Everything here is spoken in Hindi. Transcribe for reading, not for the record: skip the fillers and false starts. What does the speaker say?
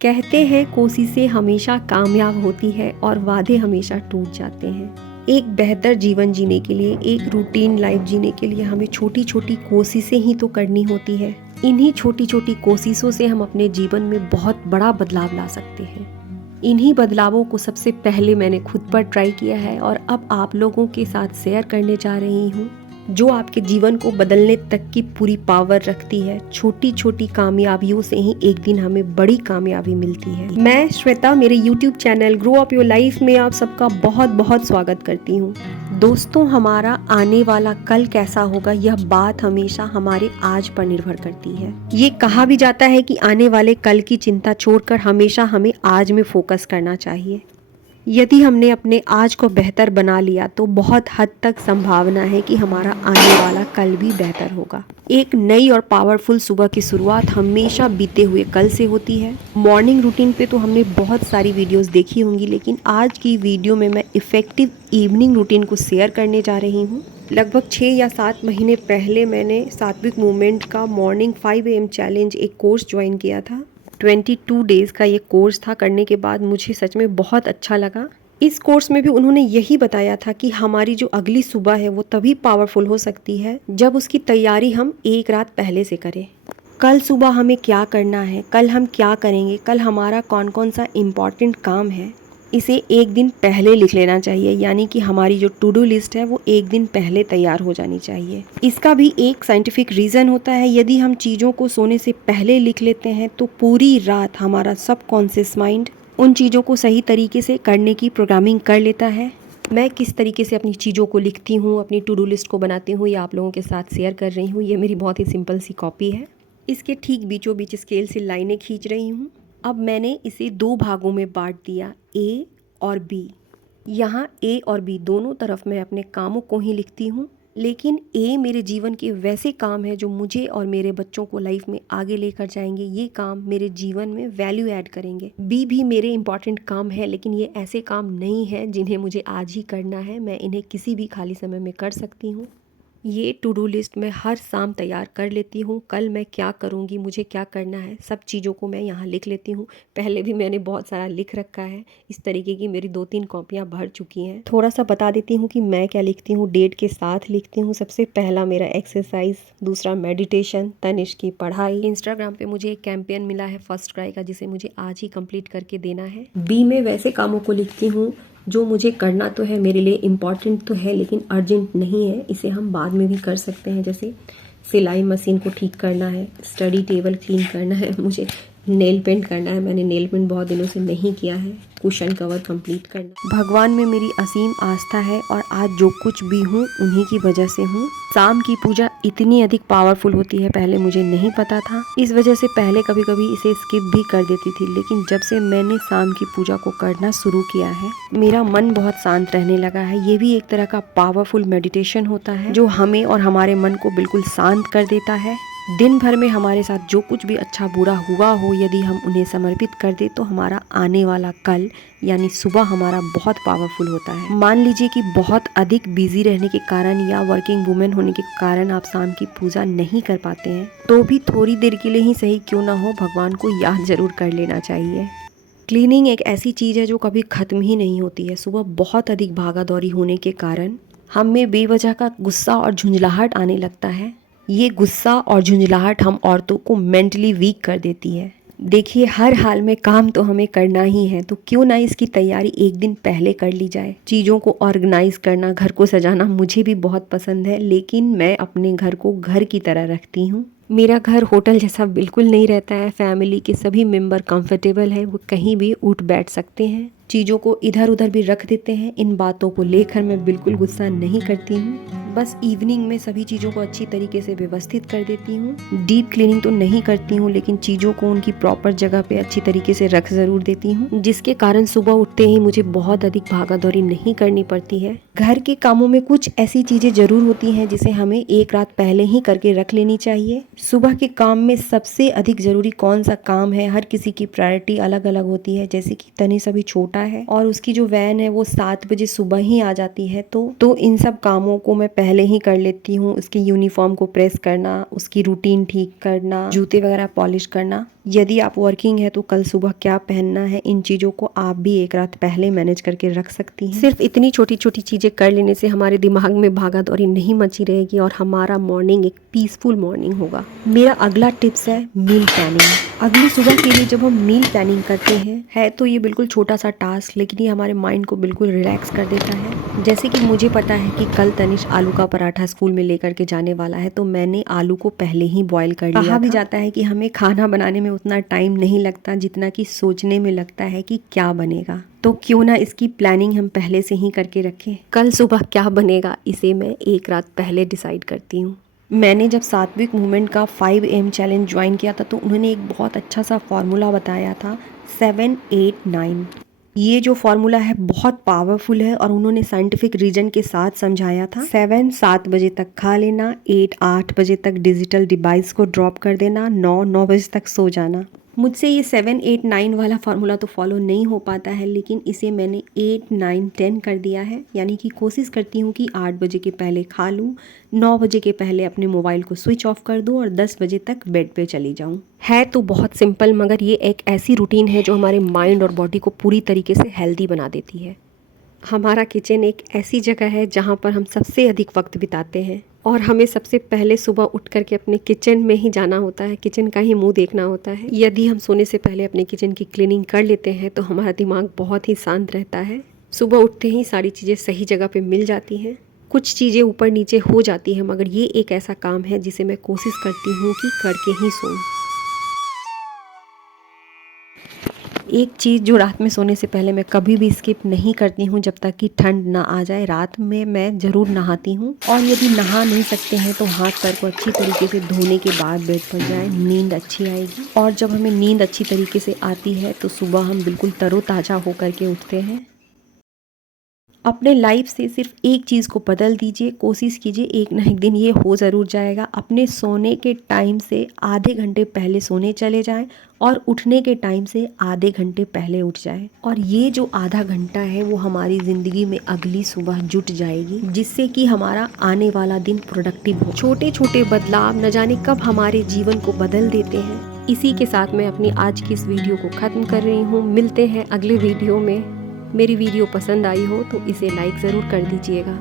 कहते हैं कोशिशें हमेशा कामयाब होती है और वादे हमेशा टूट जाते हैं। एक बेहतर जीवन जीने के लिए, एक रूटीन लाइफ जीने के लिए हमें छोटी छोटी कोशिशें ही तो करनी होती है। इन्हीं छोटी छोटी कोशिशों से हम अपने जीवन में बहुत बड़ा बदलाव ला सकते हैं। इन्हीं बदलावों को सबसे पहले मैंने खुद पर ट्राई किया है और अब आप लोगों के साथ शेयर करने जा रही हूँ, जो आपके जीवन को बदलने तक की पूरी पावर रखती है। छोटी छोटी कामयाबियों से ही एक दिन हमें बड़ी कामयाबी मिलती है। मैं श्वेता, मेरे YouTube channel grow up your life में आप सबका बहुत बहुत स्वागत करती हूँ। दोस्तों, हमारा आने वाला कल कैसा होगा, यह बात हमेशा हमारे आज पर निर्भर करती है। ये कहा भी जाता है कि आने वाले कल की चिंता छोड़कर हमेशा हमें आज में फोकस करना चाहिए। यदि हमने अपने आज को बेहतर बना लिया तो बहुत हद तक संभावना है कि हमारा आने वाला कल भी बेहतर होगा। एक नई और पावरफुल सुबह की शुरुआत हमेशा बीते हुए कल से होती है। मॉर्निंग रूटीन पे तो हमने बहुत सारी वीडियोस देखी होंगी, लेकिन आज की वीडियो में मैं इफ़ेक्टिव इवनिंग रूटीन को शेयर करने जा रही हूँ। लगभग 6 या 7 महीने पहले मैंने सात्विक मूवमेंट का मॉर्निंग 5 AM चैलेंज एक कोर्स ज्वाइन किया था। 22 डेज़ का ये कोर्स था। करने के बाद मुझे सच में बहुत अच्छा लगा। इस कोर्स में भी उन्होंने यही बताया था कि हमारी जो अगली सुबह है वो तभी पावरफुल हो सकती है जब उसकी तैयारी हम एक रात पहले से करें। कल सुबह हमें क्या करना है, कल हम क्या करेंगे, कल हमारा कौन कौन सा इम्पॉर्टेंट काम है, इसे एक दिन पहले लिख लेना चाहिए। यानी कि हमारी जो टू डू लिस्ट है वो एक दिन पहले तैयार हो जानी चाहिए। इसका भी एक साइंटिफिक रीज़न होता है। यदि हम चीज़ों को सोने से पहले लिख लेते हैं तो पूरी रात हमारा सबकॉन्शियस माइंड उन चीज़ों को सही तरीके से करने की प्रोग्रामिंग कर लेता है। मैं किस तरीके से अपनी चीज़ों को लिखती हूँ, अपनी टू डू लिस्ट को बनाती हूँ, ये आप लोगों के साथ शेयर कर रही हूँ। ये मेरी बहुत ही सिंपल सी कॉपी है। इसके ठीक बीचों बीच स्केल से लाइनें खींच रही हूँ। अब मैंने इसे 2 भागों में बांट दिया, A और B। यहाँ A और B दोनों तरफ मैं अपने कामों को ही लिखती हूँ, लेकिन A मेरे जीवन के वैसे काम है जो मुझे और मेरे बच्चों को लाइफ में आगे लेकर जाएंगे। ये काम मेरे जीवन में वैल्यू ऐड करेंगे। B भी मेरे इंपॉर्टेंट काम है, लेकिन ये ऐसे काम नहीं है जिन्हें मुझे आज ही करना है। मैं इन्हें किसी भी खाली समय में कर सकती हूँ। ये टू डू लिस्ट मैं हर शाम तैयार कर लेती हूँ। कल मैं क्या करूँगी, मुझे क्या करना है, सब चीज़ों को मैं यहाँ लिख लेती हूँ। पहले भी मैंने बहुत सारा लिख रखा है। इस तरीके की मेरी 2-3 कॉपियाँ भर चुकी हैं। थोड़ा सा बता देती हूँ कि मैं क्या लिखती हूँ। डेट के साथ लिखती हूँ। सबसे पहला मेरा एक्सरसाइज, दूसरा मेडिटेशन, तनिष्क की पढ़ाई। इंस्टाग्राम पे मुझे एक कैंपेन मिला है फर्स्ट क्राई का, जिसे मुझे आज ही कंप्लीट करके देना है। बी में वैसे कामों को लिखती हूँ जो मुझे करना तो है, मेरे लिए इम्पॉर्टेंट तो है, लेकिन अर्जेंट नहीं है। इसे हम बाद में भी कर सकते हैं। जैसे सिलाई मशीन को ठीक करना है, स्टडी टेबल क्लीन करना है, मुझे नेल पेंट करना है, मैंने नेल पेंट बहुत दिनों से नहीं किया है, कुशन कवर कंप्लीट करना। भगवान में मेरी असीम आस्था है और आज जो कुछ भी हूँ उन्हीं की वजह से हूँ। शाम की पूजा इतनी अधिक पावरफुल होती है, पहले मुझे नहीं पता था। इस वजह से पहले कभी कभी इसे स्किप भी कर देती थी, लेकिन जब से मैंने शाम की पूजा को करना शुरू किया है, मेरा मन बहुत शांत रहने लगा है। ये भी एक तरह का पावरफुल मेडिटेशन होता है जो हमें और हमारे मन को बिल्कुल शांत कर देता है। दिन भर में हमारे साथ जो कुछ भी अच्छा बुरा हुआ हो, यदि हम उन्हें समर्पित कर दे तो हमारा आने वाला कल यानी सुबह हमारा बहुत पावरफुल होता है। मान लीजिए कि बहुत अधिक बिजी रहने के कारण या वर्किंग वुमेन होने के कारण आप शाम की पूजा नहीं कर पाते हैं, तो भी थोड़ी देर के लिए ही सही क्यों ना हो, भगवान को याद जरूर कर लेना चाहिए। क्लीनिंग एक ऐसी चीज़ है जो कभी ख़त्म ही नहीं होती है। सुबह बहुत अधिक भागा दौड़ी होने के कारण हम में बेवजह का गुस्सा और झुंझलाहट आने लगता है। ये गुस्सा और झुंझलाहट हम औरतों को मेंटली वीक कर देती है। देखिए, हर हाल में काम तो हमें करना ही है, तो क्यों ना इसकी तैयारी एक दिन पहले कर ली जाए। चीज़ों को ऑर्गेनाइज करना, घर को सजाना मुझे भी बहुत पसंद है, लेकिन मैं अपने घर को घर की तरह रखती हूँ। मेरा घर होटल जैसा बिल्कुल नहीं रहता है। फैमिली के सभी मेंबर कंफर्टेबल है, वो कहीं भी उठ बैठ सकते हैं, चीज़ों को इधर उधर भी रख देते हैं। इन बातों को लेकर मैं बिल्कुल गुस्सा नहीं करती हूँ। बस इवनिंग में सभी चीज़ों को अच्छी तरीके से व्यवस्थित कर देती हूँ। डीप क्लीनिंग तो नहीं करती हूँ, लेकिन चीज़ों को उनकी प्रॉपर जगह पे अच्छी तरीके से रख ज़रूर देती हूँ, जिसके कारण सुबह उठते ही मुझे बहुत अधिक भागा दौड़ी नहीं करनी पड़ती है। घर के कामों में कुछ ऐसी चीज़ें ज़रूर होती हैं जिसे हमें एक रात पहले ही करके रख लेनी चाहिए। सुबह के काम में सबसे अधिक ज़रूरी कौन सा काम है, हर किसी की प्रायोरिटी अलग अलग होती है। जैसे कि तनिष्क अभी छोटा है और उसकी जो वैन है वो 7 बजे सुबह ही आ जाती है, तो इन सब कामों को मैं पहले ही कर लेती हूँ। उसकी यूनिफॉर्म को प्रेस करना, उसकी रूटीन ठीक करना, जूते वगैरह पॉलिश करना, यदि आप वर्किंग है तो कल सुबह क्या पहनना है, इन चीज़ों को आप भी एक रात पहले मैनेज करके रख सकती हैं। सिर्फ इतनी छोटी छोटी चीज़ें कर लेने से हमारे दिमाग में भागा-दौड़ी नहीं मची रहेगी और हमारा मॉर्निंग एक पीसफुल मॉर्निंग होगा। मेरा अगला टिप्स है मील प्लानिंग। अगली सुबह के लिए जब हम मील प्लानिंग करते हैं, है तो ये बिल्कुल छोटा सा टास्क, लेकिन ये हमारे माइंड को बिल्कुल रिलैक्स कर देता है। जैसे कि मुझे पता है कि कल तनिष आलू का पराठा स्कूल में लेकर के जाने वाला है, तो मैंने आलू को पहले ही बॉईल कर लिया। कहा भी जाता है कि हमें खाना बनाने में उतना टाइम नहीं लगता जितना कि सोचने में लगता है कि क्या बनेगा। तो क्यों ना इसकी प्लानिंग हम पहले से ही करके रखें। कल सुबह क्या बनेगा इसे मैं एक रात पहले डिसाइड करती हूँ। मैंने जब सात्विक मूवमेंट का 5 AM चैलेंज ज्वाइन किया था तो उन्होंने एक बहुत अच्छा सा फॉर्मूला बताया था 7-8-9। ये जो फॉर्मूला है बहुत पावरफुल है और उन्होंने साइंटिफिक रीजन के साथ समझाया था। 7 बजे तक खा लेना, 8 बजे तक डिजिटल डिवाइस को ड्रॉप कर देना, 9 बजे तक सो जाना। मुझसे ये 7-8-9 वाला फार्मूला तो फॉलो नहीं हो पाता है, लेकिन इसे मैंने 8-9-10 कर दिया है। यानी कि कोशिश करती हूँ कि 8 बजे के पहले खा लूँ, 9 बजे के पहले अपने मोबाइल को स्विच ऑफ कर दूँ और 10 बजे तक बेड पे चली जाऊँ। है तो बहुत सिंपल, मगर ये एक ऐसी रूटीन है जो हमारे माइंड और बॉडी को पूरी तरीके से हेल्दी बना देती है। हमारा किचन एक ऐसी जगह है जहाँ पर हम सबसे अधिक वक्त बिताते हैं और हमें सबसे पहले सुबह उठ करके अपने किचन में ही जाना होता है, किचन का ही मुंह देखना होता है। यदि हम सोने से पहले अपने किचन की क्लीनिंग कर लेते हैं तो हमारा दिमाग बहुत ही शांत रहता है। सुबह उठते ही सारी चीज़ें सही जगह पे मिल जाती हैं। कुछ चीज़ें ऊपर नीचे हो जाती हैं, मगर ये एक ऐसा काम है जिसे मैं कोशिश करती हूँ कि करके ही सोऊं। एक चीज़ जो रात में सोने से पहले मैं कभी भी स्किप नहीं करती हूँ जब तक कि ठंड ना आ जाए, रात में मैं ज़रूर नहाती हूँ। और यदि नहा नहीं सकते हैं तो हाथ पैर को अच्छी तरीके से धोने के बाद बेड पर जाए, नींद अच्छी आएगी। और जब हमें नींद अच्छी तरीके से आती है तो सुबह हम बिल्कुल तरोताज़ा होकर के उठते हैं। अपने लाइफ से सिर्फ एक चीज़ को बदल दीजिए, कोशिश कीजिए एक ना एक दिन ये हो ज़रूर जाएगा। अपने सोने के टाइम से आधे घंटे पहले सोने चले जाएं और उठने के टाइम से आधे घंटे पहले उठ जाएं। और ये जो आधा घंटा है वो हमारी ज़िंदगी में अगली सुबह जुट जाएगी, जिससे कि हमारा आने वाला दिन प्रोडक्टिव हो। छोटे छोटे बदलाव न जाने कब हमारे जीवन को बदल देते हैं। इसी के साथ मैं अपनी आज की इस वीडियो को ख़त्म कर रही हूँ। मिलते हैं अगले वीडियो में। मेरी वीडियो पसंद आई हो तो इसे लाइक ज़रूर कर दीजिएगा।